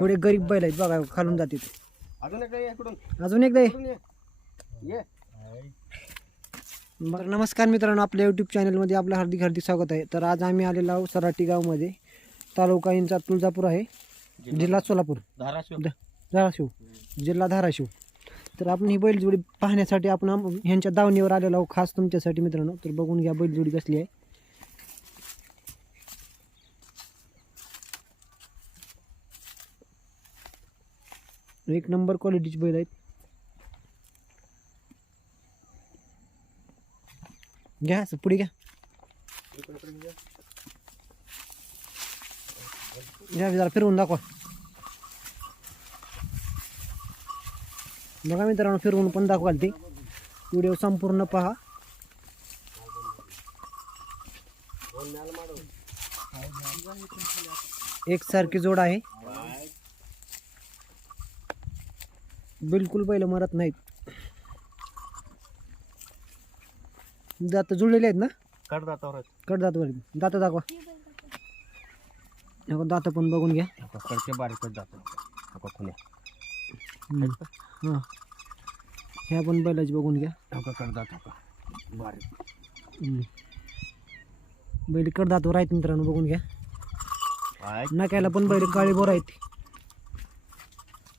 थोडे गरीब बैल आहेत बघा खालून जाते ते. अजून एकदा ये इकडून. अजून एकदा ये. इकडून ये. ये. बरं नमस्कार मित्रांनो आपल्या यूट्यूब चॅनलमध्ये आपलं हार्दिक हार्दिक स्वागत आहे. तर आज आम्ही आलेलो आहोत सराटी गावमध्ये. तालुका इंचा तुळजापूर आहे. जिल्हा सोलापूर. धाराशिव. धाराशिव. जिल्हा धाराशिव. तर आपण ही बैलजोडी पाहण्यासाठी आपण आम- ह्यांच्या दावणीवर आलेलो आहोत खास तुमच्यासाठी मित्रांनो. तर बघून घ्या बैलजोडी कसली आहे. एक नंबर क्वालिटीची बैल आहेत. घ्या असं पुढे घ्या. घ्या जरा फिरवून दाखवा. बघा मित्रांनो फिरवून पण दाखवाल ते. व्हिडिओ संपूर्ण पहा. एकसारखी जोड आहे. बिलकुल बैल मरत नाहीत. दात जुळलेले आहेत ना? कडदातावर कडदातवर दात दाखवा. बघा, दात पण बघून घ्या. कडचे बारीक जातो नका. खुल्या. हां. ह्या पण बैलाची बघून घ्या. नका कडदात नका. बारीक. बैल कडदातवर आहेत मित्रांनो बघून घ्या. नाक्याला पण बैल काळे बोर आहेत.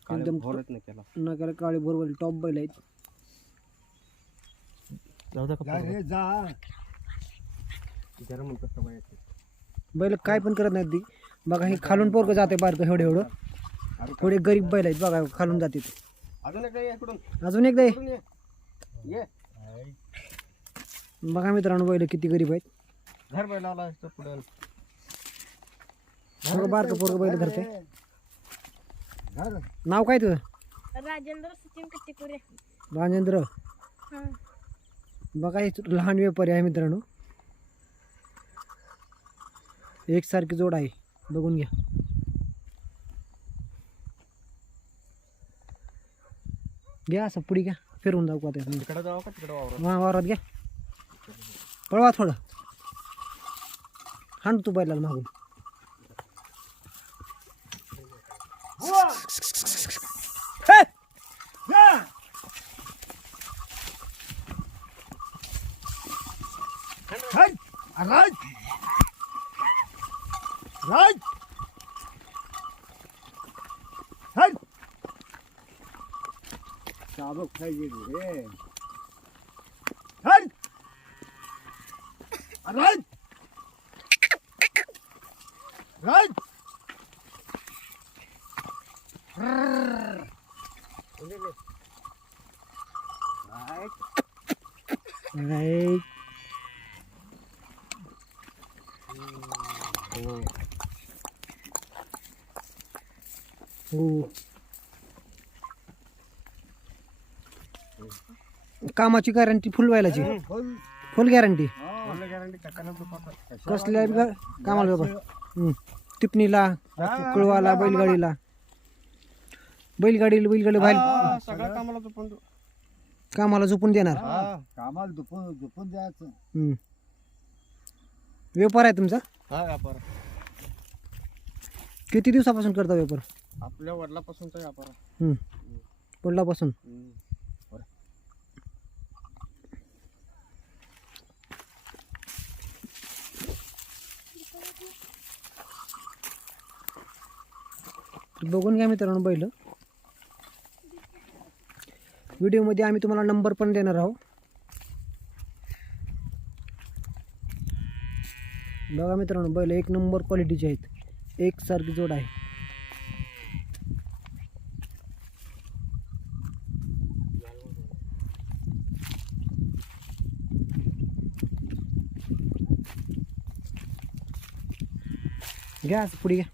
एकदम भोरत नाही केला काळे बोर बैल टॉप बैल आहेत. जाऊ द्या का जरा मग कसं बाहेर बैल काय पण करत नाहीत ती. बघा हे खालून पोरग जाते बारकं एवढं एवढं. थोडे गरीब बैल आहेत बघा खालून जाते ते. अजून एकदा ये इकडून. अजून एकदा ये. इकडून ये. ये. बघा मित्रांनो बैल किती गरीब आहेत. घर बैल आला असतं पुढे. थोडं बारकं पोरग बैल धरते नाव काय तुझं? राजेंद्र सचिन कट्टेकुरे राजेंद्र. हां. बघा हे लहान व्यापारी आहे मित्रांनो. एकसारखी जोड आहे. बघून घ्या. घ्या असं पुढे घ्या. फिरवून जाऊ का तिकडे जाऊ का तिकडे वावरात घ्या. पळवा थोडं. हाण तू बैलाला मागून. One. Hey. Yeah. Right. Right. Right. Hey. Sabuk hey yürü. Hey. कामाची गॅरंटी फुल व्हायलाची फुल गॅरंटी. कसल्या बी गा- कामाला बाबा हम्म. टिपणीला कुळवाला बैलगाडीला बैलगाडी बैलगाडी बाहेर सगळं कामाला तो पण कामाला झोपून देणार कामाला दुपून दुपून द्यायचं हम्म. व्यापार आहे तुमचा हा व्यापार किती दिवसापासून करता व्यापार आपल्या वडिलापासूनचा व्यापार आहे. हम्म. पडलापासून हम्म. बरं. तर बघून घ्या मित्रांनो बैल व्हिडिओमध्ये आम्ही तुम्हाला नंबर पण देणार आहोत. बघा मित्रांनो बैल एक नंबर क्वालिटीचे आहेत. एक सारखी जोड आहे. घ्या पुढे घ्या.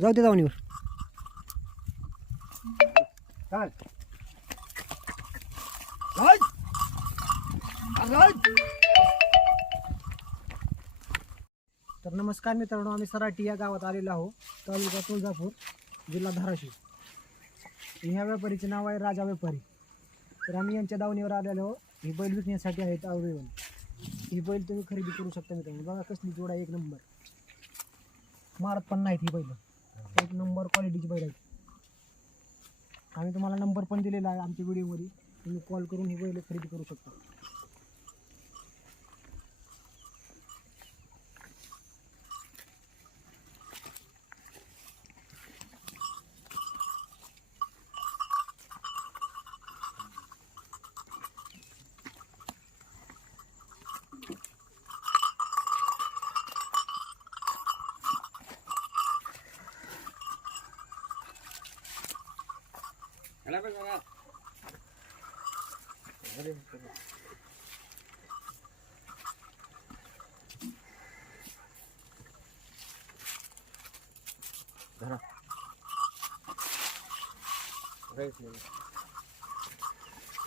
जाऊ दे जाऊनीवर चाल. नमस्कार मित्रांनो आम्ही सराटी या गावात आलेलो आहोत तालुका तुळजापूर जिल्हा धाराशिव. ह्या व्यापारीचे नाव आहे राजा व्यापारी. तर आम्ही यांच्या दावणीवर आलेलो आहोत. हे बैल विकण्यासाठी आहेत अवयवन ही बैल तुम्ही खरेदी करू शकता मित्रांनो. बघा कसली जोडा एक नंबर. मारत पण नाहीत ही बैल. एक नंबर क्वालिटीची बैल आहेत. आम्ही तुम्हाला नंबर पण दिलेला आहे आमच्या व्हिडिओमध्ये. तुम्ही कॉल करून ही बैल खरेदी करू शकता.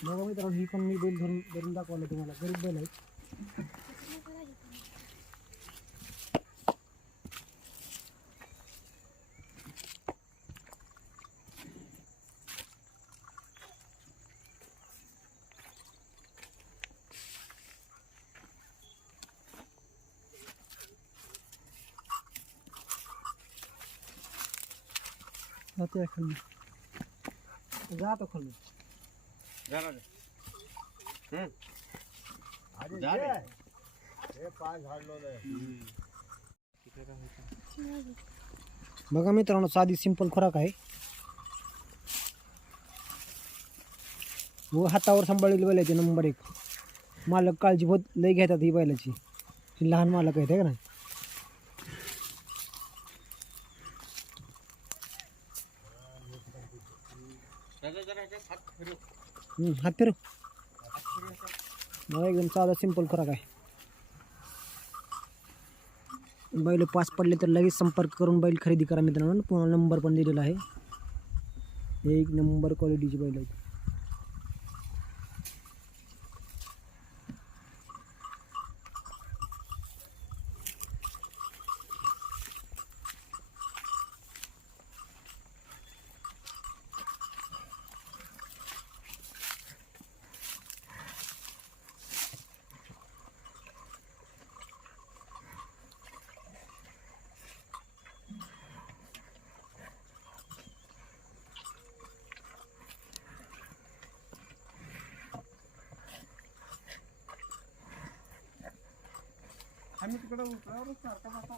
बघा मित्रांनो ही पण मी बैल धरून धरून दाखवलं तुम्हाला गरीब बैल आहेत जाते खाली जातो खाली जा रे. हे पाय झाडलो नाही. बघा मित्रांनो साधी सिंपल खुराक आहे. व हातावर सांभाळलेली बैलाची नंबर एक. मालक काळजी बहुत लय घेतात ही बैलाची. ही लहान मालक आहेत का नाही? हात फिरव. बघा एकदम साधा सिंपल खुराक आहे. बैल पास पडले तर लगेच संपर्क करून बैल खरेदी करा मित्रांनो. पुन्हा नंबर पण दिलेला आहे. एक नंबर क्वालिटीची बैल आहे आम्ही तिकडे उतरावर सारखा जातो.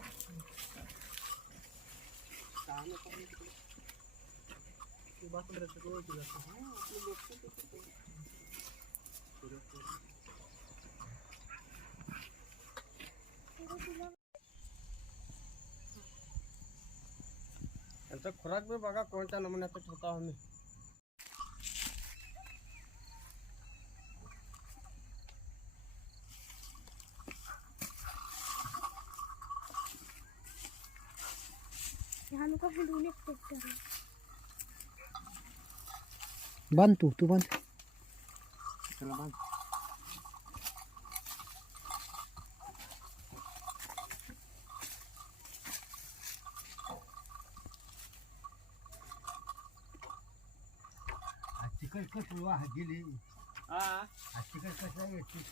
त्यांचा खुराक बी बघा कोणत्या नमुन्याचा ठेवता आम्ही ह्या लोक बुडवून एकटे बांध तू तू बांध त्याला बांध. तिकड कसं वाह गेली? हा. तिकड कसं येते?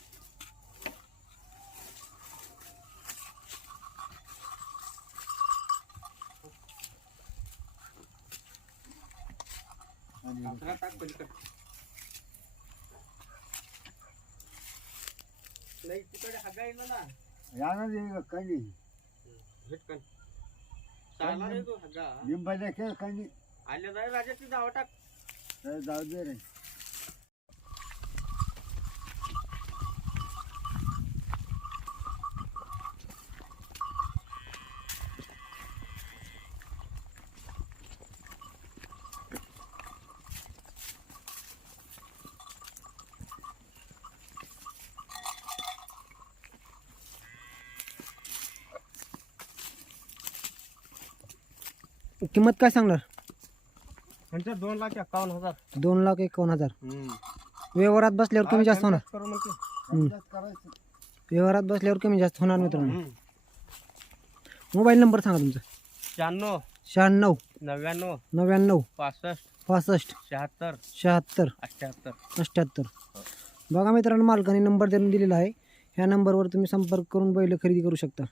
पलीकडे. नाही तिकडे हगा येईल ना. चालला नाही. तू हगा. लिंबाच्या खेळ कणी आले जाय राजाची जावं टाक. तर जाऊ दे रे. किंमत काय सांगणार? त्यांच्या दोन लाख एकावन्न हजार. दोन लाख एकावन्न हजार. व्यवहारात बसल्यावर कमी जास्त होणार. करू म्हणते व्यवहारात बसल्यावर कमी जास्त होणार मित्रांनो. मोबाईल नंबर सांगा तुमचा. शहाण्णव. शहाण्णव. नव्याण्णव. नव्याण्णव. पासष्ट. पासष्ट. शहात्तर. शहात्तर. अठ्ठ्याहत्तर. अठ्ठ्याहत्तर. बघा मित्रांनो मालकाने नंबर देऊन दिलेला आहे. ह्या नंबरवर तुम्ही संपर्क करून बैल खरेदी करू शकता.